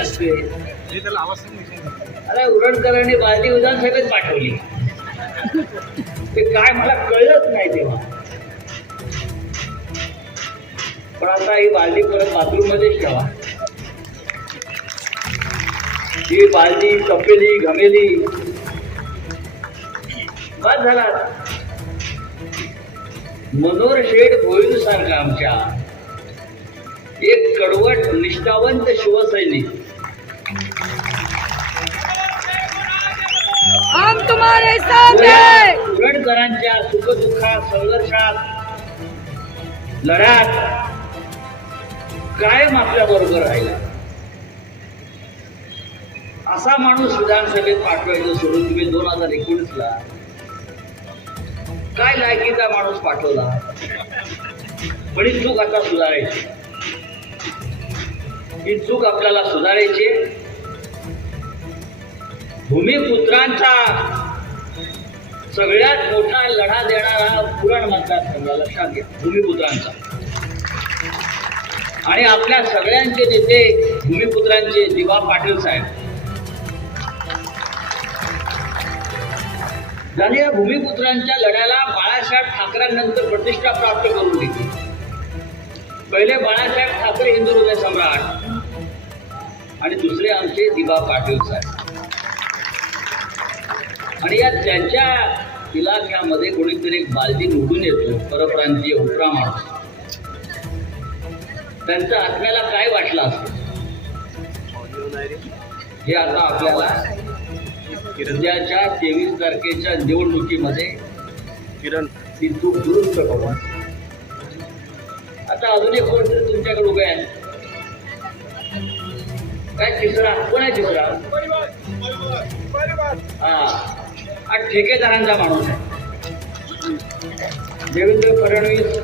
असते अरे उरणकरांनी बालदी विधानसभेत पाठवली. ते काय मला कळलंच नाही तेव्हा. पण आता ही बालदी परत बाथरूम मध्येच ठेवा. ही बालदी कपेली घमेली. बाद झाला. मनोहर शेठ भोईर सारखा आमच्या. एक कडवट निष्ठावंत शिवसैनिक. हम तुम्हारे साथ हैं। उरणकरांच्या सुखदुःखात संघर्षात लढ्यात कायम आपल्या बरोबर राहिला. असा माणूस विधानसभेत पाठवायचं सोडून तुम्ही दोन हजार एकोणीस ला काय लायकीचा माणूस पाठवला? पण चूक आता सुधारायची. ही चूक आपल्याला सुधारायची भूमिपुत्रांचा सगळ्यात मोठा लढा देणारा पुरण मतदारसंघ लक्षात घ्या भूमिपुत्रांचा. आणि आपल्या सगळ्यांचे नेते भूमिपुत्रांचे दिवा पाटील साहेब. ज्याने या भूमिपुत्रांच्या लढ्याला बाळासाहेब ठाकरेंनंतर प्रतिष्ठा प्राप्त करून दिली पहिले बाळासाहेब ठाकरे हिंदू हृदय सम्राट. आणि दुसरे आमचे दिबा पाटील साहेब. आणि या त्यांच्या इलाक्यामध्ये कोणीतरी एक बालदी निवडून येतो परप्रांतीय उपरा माणूस. त्यांच्या आत्म्याला काय वाटलं असतं हे आता आपल्याला उद्याच्या तेवीस तारखेच्या निवडणुकीमध्ये किरण. ती चूक दुरुस्त करू आता अजून एक कोणतरी तुमच्याकडे उभे आहे. काय तिसरा कोण आहे तिसरा हा. हा ठेकेदारांचा माणूस आहे. देवेंद्र फडणवीस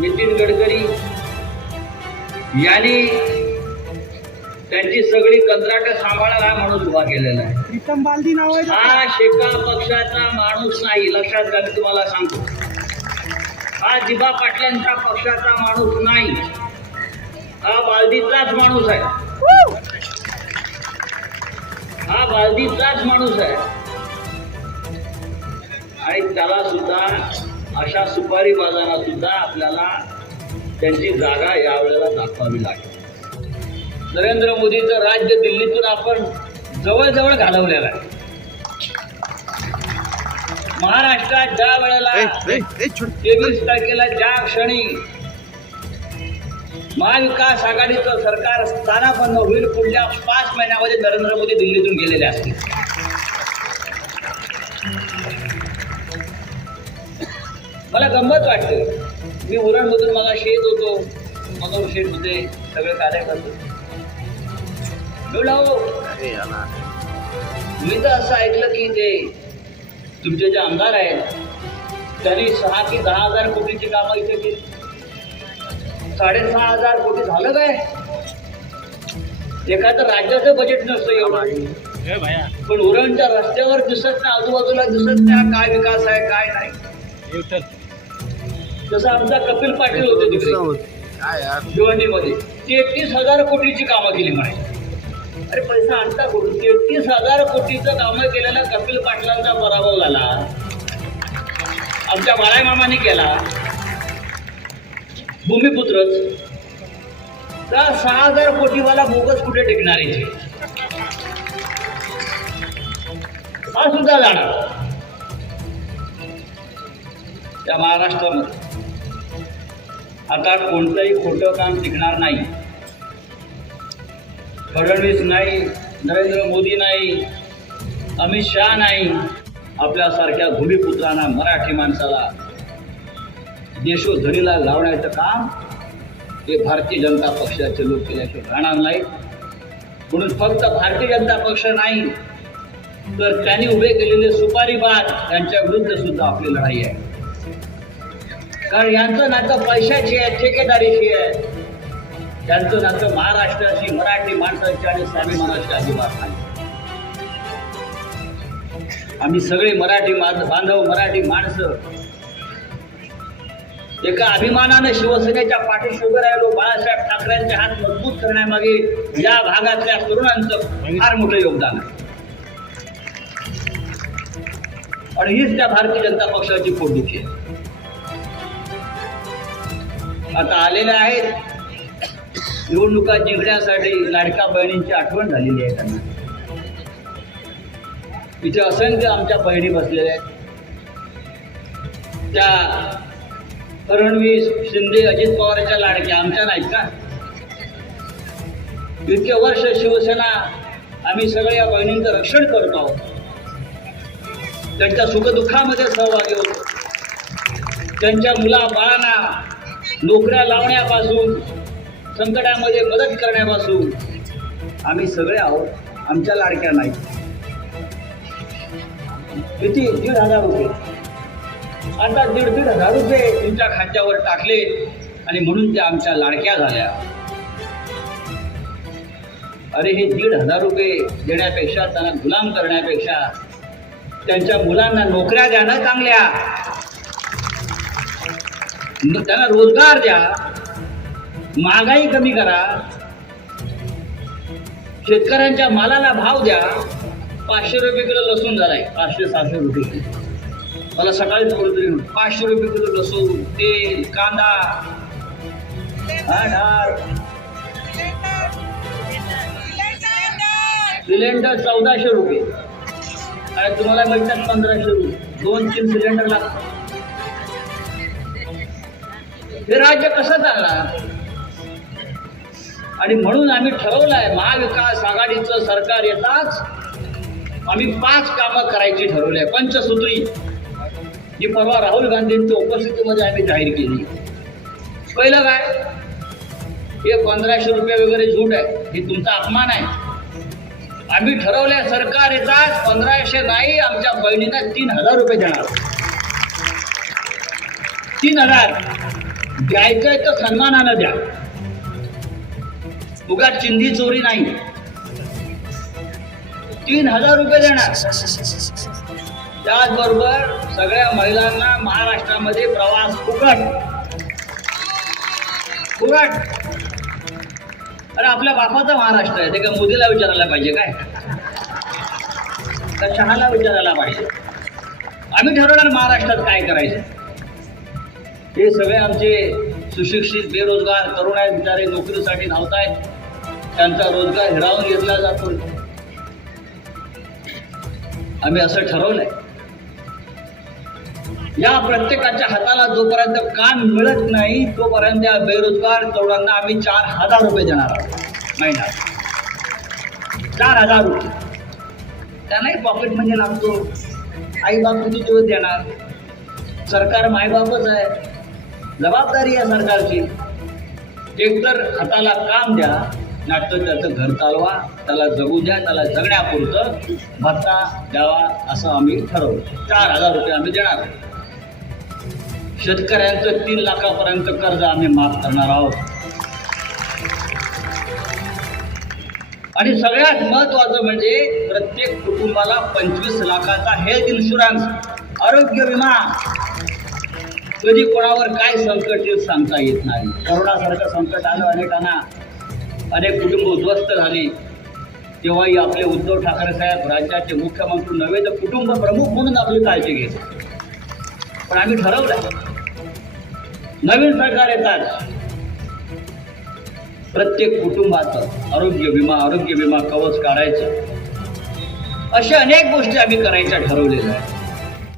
नितीन गडकरी यांनी त्यांची सगळी कंत्राट सांभाळायला हा माणूस उभा केलेला आहे. प्रीतम बालदी नाव आहे हा शेका पक्षाचा माणूस नाही. लक्षात घ्या मी तुम्हाला सांगतो. हा जिबा पाटलांच्या पक्षाचा माणूस नाही. हा बालदीचाच माणूस आहे. हा बालदीचाच माणूस आहे. आणि त्याला सुद्धा अशा सुपारी बाजारात सुद्धा आपल्याला त्यांची जागा यावेळेला दाखवावी लागेल. नरेंद्र मोदीचं राज्य दिल्लीतून आपण जवळजवळ घालवलेलं आहे. महाराष्ट्रात ज्या वेळेला तेवीस तारखेला ज्या क्षणी महाविकास आघाडीचं सरकार स्थानापन्न होईल पुढल्या पाच महिन्यामध्ये नरेंद्र मोदी दिल्लीतून गेलेले असतील. मला गंमत वाटते. मी उरणमधून मला शेत होतो. मनोहर शेत होते सगळे कार्यकर्ते. बोलावं मी तर असं ऐकलं की ते तुमचे जे आमदार आहेत त्यांनी सहा की दहा हजार कोटीची कामं इथे केली. साडेसहा हजार कोटी झालं काय? एखादं राज्याचं बजेट नसतं एवढं. पण उरणच्या रस्त्यावर दिसत नाही आजूबाजूला दिसत नाही हा काय विकास आहे काय नाही. जसं आमचा कपिल पाटील होते तिकडे. भिवंडीमध्ये. तेहतीस हजार कोटीची कामं केली म्हणे. अरे पैसा आणता कुठून तेहतीस हजार कोटीचं कामं केलेला कपिल पाटलांचा पराभव झाला. आमच्या बाळाई मामाने केला. भूमिपुत्रच. तर सहा हजार कोटीवाला बोगस कुठे टिकणार आहे? हा सुद्धा जाणार त्या महाराष्ट्रामध्ये. आता कोणतंही खोटं काम टिकणार नाही. फडणवीस नाही नरेंद्र मोदी नाही अमित शहा नाही आपल्यासारख्या भूमिपुत्रांना मराठी माणसाला देशोधडीला लावण्याचं काम हे भारतीय जनता पक्षाचे लोक केल्याशिवाय राहणार नाही. म्हणून फक्त भारतीय जनता पक्ष नाही तर त्यांनी उभे केलेले सुपारी बाद यांच्या विरुद्ध सुद्धा आपली लढाई आहे. कारण यांचं नातं पैशाची आहे ठेकेदारीशी आहे. त्यांचं नातं महाराष्ट्राची मराठी माणसाची आणि स्वाभिमानाची अजिबात नाही. आम्ही सगळे मराठी बांधव मराठी माणसं एका अभिमानानं शिवसेनेच्या पाठीशी उभे राहिलो. बाळासाहेब ठाकरेंचे हात मजबूत करण्यामागे या भागातल्या तरुणांचं फार मोठं योगदान आहे. आणि हीच त्या भारतीय जनता पक्षाची पोटदुखी आहे. आता आलेल्या आहेत. निवडणुका जिंकण्यासाठी लाडका बहिणींची आठवण झालेली आहे त्यांना. इथे असंख्य आमच्या बहिणी बसलेल्या आहेत. त्या फडणवीस शिंदे अजित पवारच्या लाडक्या. आमच्या नाहीत का? इतके वर्ष शिवसेना आम्ही सगळ्या या बहिणींचं रक्षण करतो आहोत. त्यांच्या सुखदुःखामध्ये सहभागी होतो. त्यांच्या मुला बाळांना नोकऱ्या लावण्यापासून संकटामध्ये मदत करण्यापासून आम्ही सगळे आहोत. आमच्या लाडक्या नाही किती? दीड हजार रुपये. आता दीड दीड हजार रुपये तुमच्या खात्यावर टाकले आणि म्हणून त्या आमच्या लाडक्या झाल्या. अरे हे दीड हजार रुपये देण्यापेक्षा त्यांना गुलाम करण्यापेक्षा त्यांच्या मुलांना नोकऱ्या द्या ना चांगल्या. त्यांना रोजगार द्या. महागाई कमी करा. शेतकऱ्यांच्या मालाला भाव द्या. पाचशे रुपये किलो लसूण झालाय. पाचशे सहाशे रुपये. किलो मला सकाळीच बोलतो पाचशे रुपये किलो लसूण तेल कांदा डाळ सिलेंडर चौदाशे रुपये. आणि तुम्हाला मिळतात पंधराशे रुपये. दोन तीन सिलेंडर लागतात. हे राज्य कसं चालणार? आणि म्हणून आम्ही ठरवलंय महाविकास आघाडीचं सरकार येताच आम्ही पाच कामं करायची ठरवली पंचसूत्री. जी परवा राहुल गांधींच्या उपस्थितीमध्ये आम्ही जाहीर केली. पहिलं काय? हे पंधराशे रुपये वगैरे झूट आहे. हे तुमचा अपमान आहे. आम्ही ठरवल्या सरकार येतात पंधराशे नाही आमच्या बहिणींना तीन हजार रुपये देणार. तीन हजार. द्यायचंय तर सन्मानानं द्या. उगा चिंधी चोरी नाही. तीन हजार रुपये देणार. त्याचबरोबर सगळ्या महिलांना महाराष्ट्रामध्ये प्रवास फुकट. फुकट. अरे आपल्या बापाचा महाराष्ट्र आहे. ते काय मोदीला विचारायला पाहिजे काय? तर शहाला विचारायला पाहिजे? आम्ही ठरवणार महाराष्ट्रात काय करायचं. हे सगळे आमचे सुशिक्षित बेरोजगार तरुण आहेत बिचारे नोकरीसाठी धावत आहेत त्यांचा रोजगार हिरावून घेतला जातो आम्ही असं ठरवलंय. या प्रत्येकाच्या हाताला जोपर्यंत काम मिळत नाही तोपर्यंत या बेरोजगार तरुणांना आम्ही चार हजार रुपये देणार आहोत. महिना. चार हजार रुपये. त्यांनाही पॉकेट म्हणजे लागतो. आई बाप किती दिवस देणार? सरकार मायबापच आहे. जबाबदारी आहे सरकारची. एकतर हाताला काम द्या नाटक त्याचं घर चालवा त्याला जगू द्या त्याला जगण्यापुरतं भत्ता द्यावा असं आम्ही ठरवलं चार हजार रुपये आम्ही देणार आहोत. शेतकऱ्यांचं तीन लाखापर्यंत कर्ज आम्ही माफ करणार आहोत. आणि सगळ्यात महत्वाचं म्हणजे प्रत्येक कुटुंबाला पंचवीस लाखाचा हेल्थ इन्शुरन्स आरोग्य विमा. कधी कोणावर काय संकट येईल सांगता येत नाही. करोनासारखं संकट आलं अनेकांना. अनेक कुटुंब उद्ध्वस्त झाली. तेव्हाही आपले उद्धव ठाकरे साहेब राज्याचे मुख्यमंत्री नव्हे तर कुटुंब प्रमुख म्हणून आपली काळजी घेत पण आम्ही ठरवलं नवीन सरकार येतात. प्रत्येक कुटुंबाचं आरोग्य विमा आरोग्य विमा कवच काढायचं. अशा अनेक गोष्टी आम्ही करायच्या ठरवलेल्या आहेत.